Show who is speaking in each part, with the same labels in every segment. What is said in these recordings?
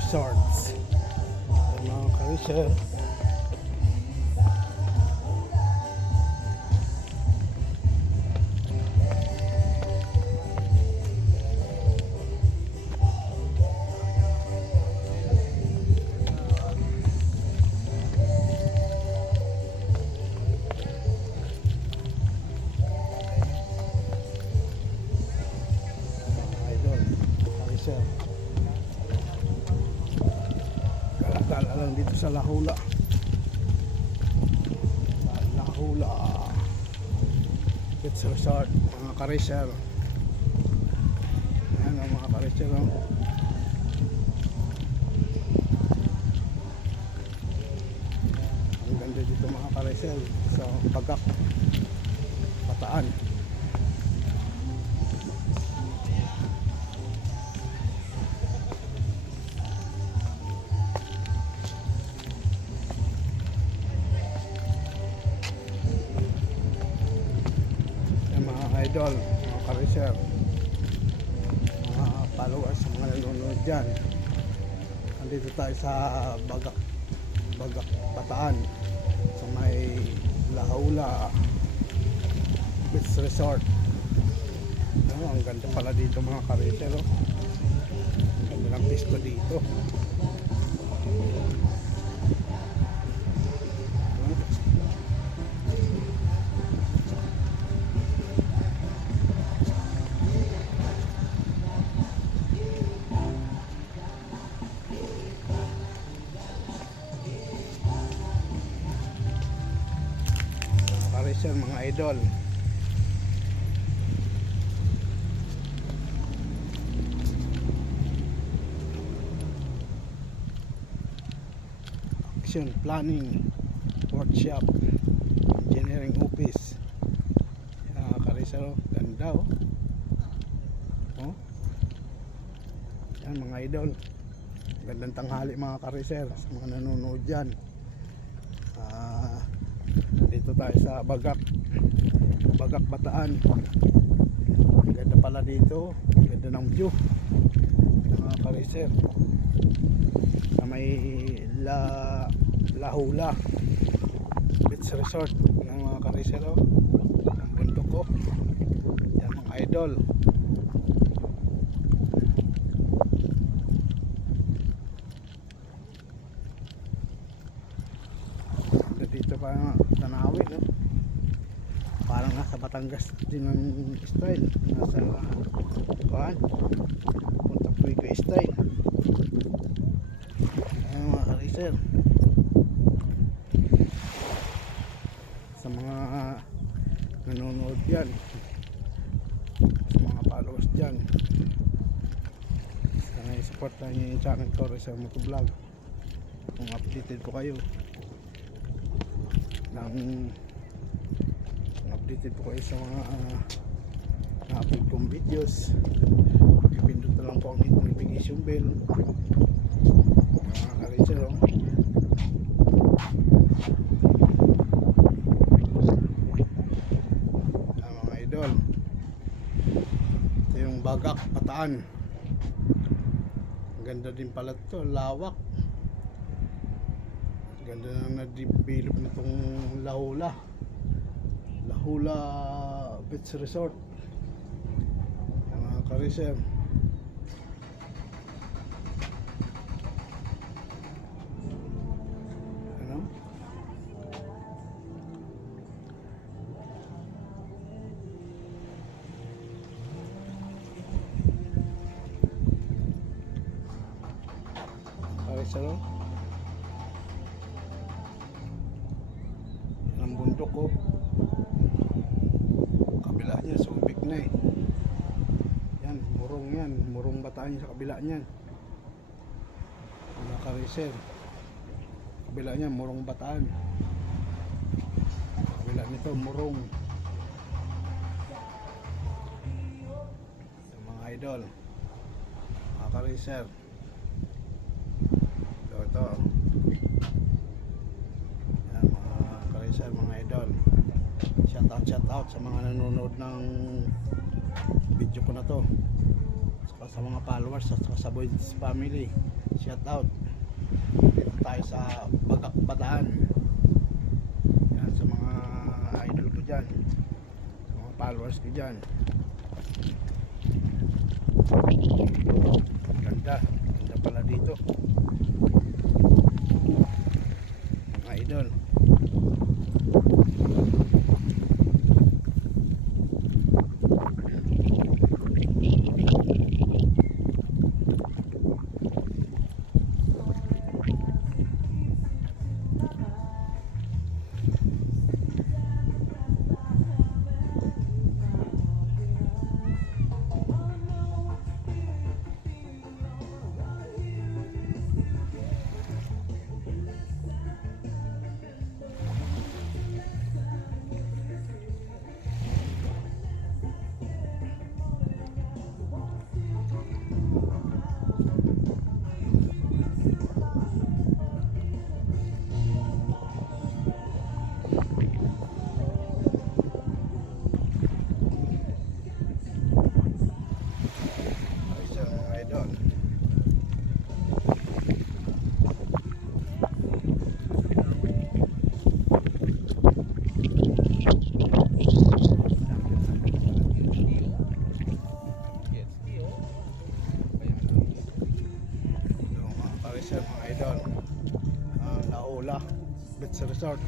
Speaker 1: Resorts. Ayan, mga karisher. Karisher. Ayan ang mga karisher. Oh. Ang ganda dito mga karisher sa Pagak. Pataan. Tayo sa Bagak, Bagak Bataan, sa may Lahaula Beach Resort. Ano, ang ganda pala dito mga karisher. Oh. Ang ganda ng pisto dito. Idol. action planning workshop engineering office. Uh, karisaro ganda oh. Oh. Yan mga idol. Gandang tanghali mga kariser sa mga nanonood dyan. Ah, dito tayo sa Bagak. Bagak Bataan. Ganda pala dito. Ganda ng view mga kariser sa may La Lahula Beach Resort. Ng mga karisero ang bundok ko yan mga idol Ganda dito pa tanawin no? parang nasa Batangas din ang style. Nasa kuhan punta Puico style. Ayan mga kariser. Sa mga nanonood dyan sa mga followers dyan sana i-support lang nyo yung channel ko sa motovlog. Kung updated po kayo ng updated po kayo sa mga uh, na-upload kong videos. Pipindot na lang po ang notification bell mga ka-racer oh. Ah, mga idol. Ito yung bagak pataan. Ganda din pala to lawak. Ganda na na-develop na itong lahula lahula beach resort. Mga ka-racer ano? Ka-racer oh. ang ko kabila niya subik na eh yan murong yan. Murong bataan sa kabila niyan. Mga karisel kabila niya murong bataan. Kabila nito murong. Ito, mga idol. Mga karisel ito ito. Yan mga karisel mga idol. Shout out shout out sa mga nanonood ng video ko na to sa mga followers at saka sa Boys family.
Speaker 2: Shout out. Dito tayo sa Bagak Bataan. Yan sa mga idol ko dyan. Sa mga followers ko dyan. Ganda. Ganda pala dito idol uh, Laula Beach Resort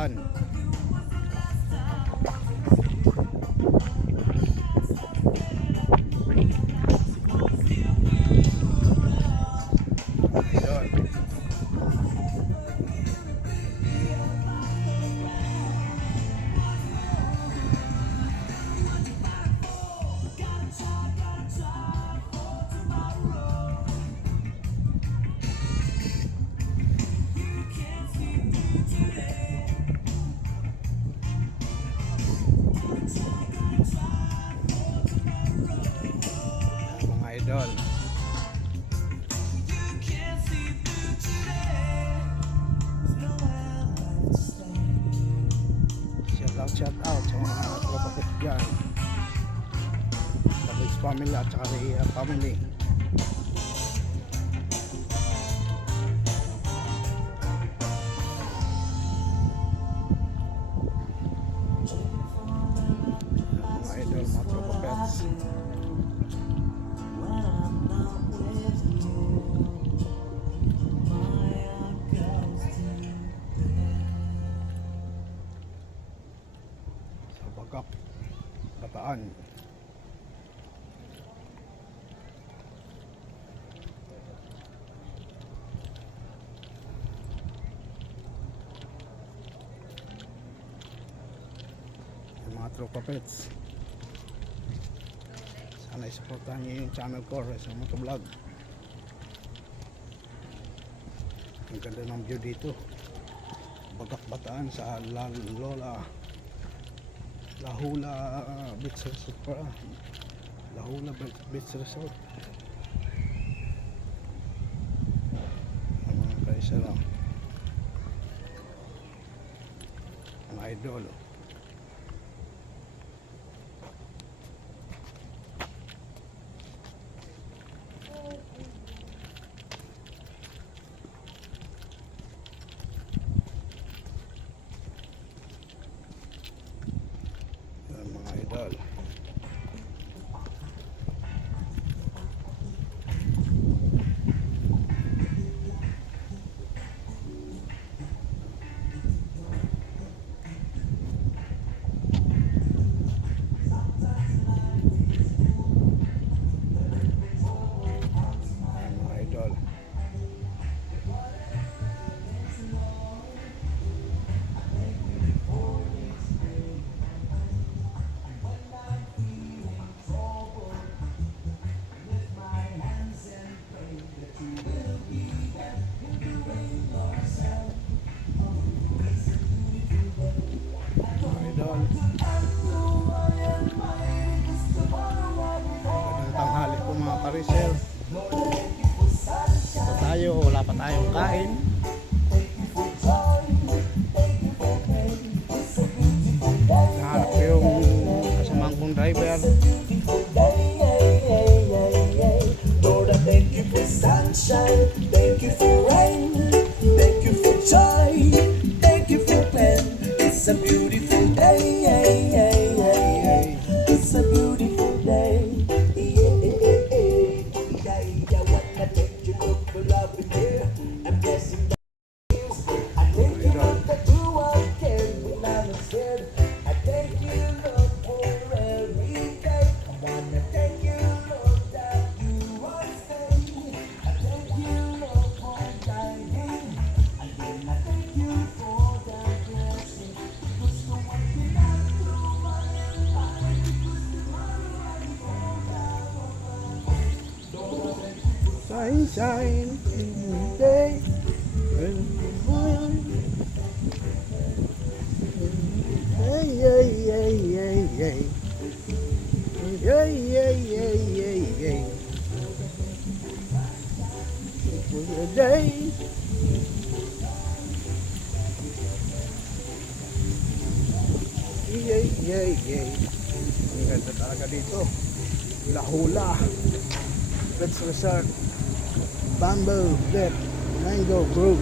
Speaker 2: Bataan. Dyan Kapatid family at saka Ria family mga tropa pets. Sana isuportahan niyo yung channel ko sa motovlog ang ganda ng view dito. Bagak sa La Lola Lahula Beach Resort pa Lahula Beach- Resort. Ang mga kaisa lang. Mga idol oh. yeah, yeah. yay, yay, yay. Yay,
Speaker 1: yay, yay, yay, yay. For the day.
Speaker 2: Yay, yay, yay. Ang ganda talaga dito. Hula-hula. Pets Resort. Bamboo Deck. Mango Group.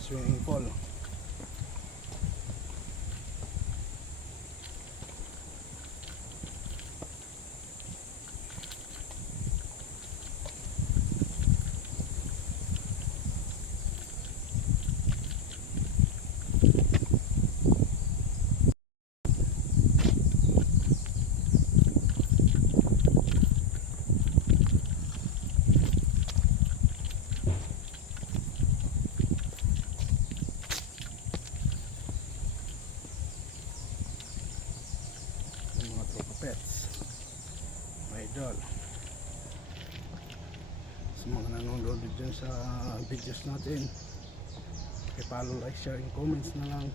Speaker 1: swimming pool. sa videos natin. Okay, follow, like, share, and comments na lang.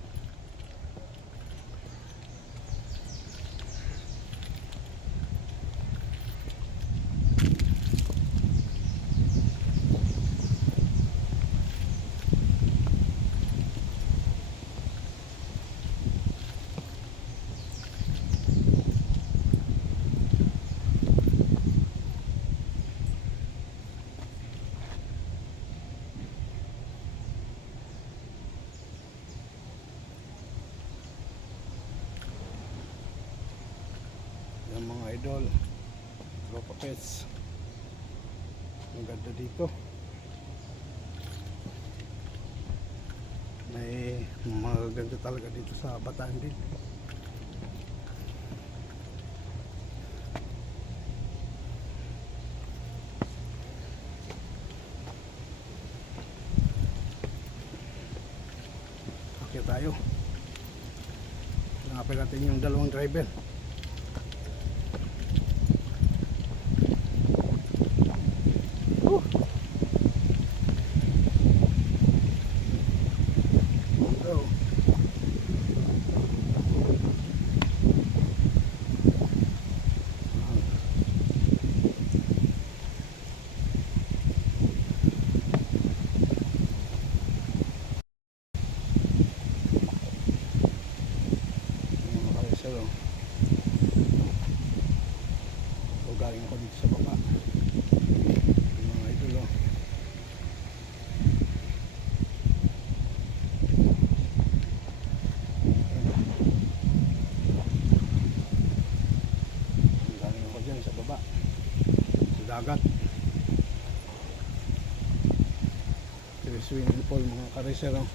Speaker 1: dito. May maganda talaga dito sa Bataan din. Okay tayo. Hanapin natin yung dalawang driver. Arkadaşlarım.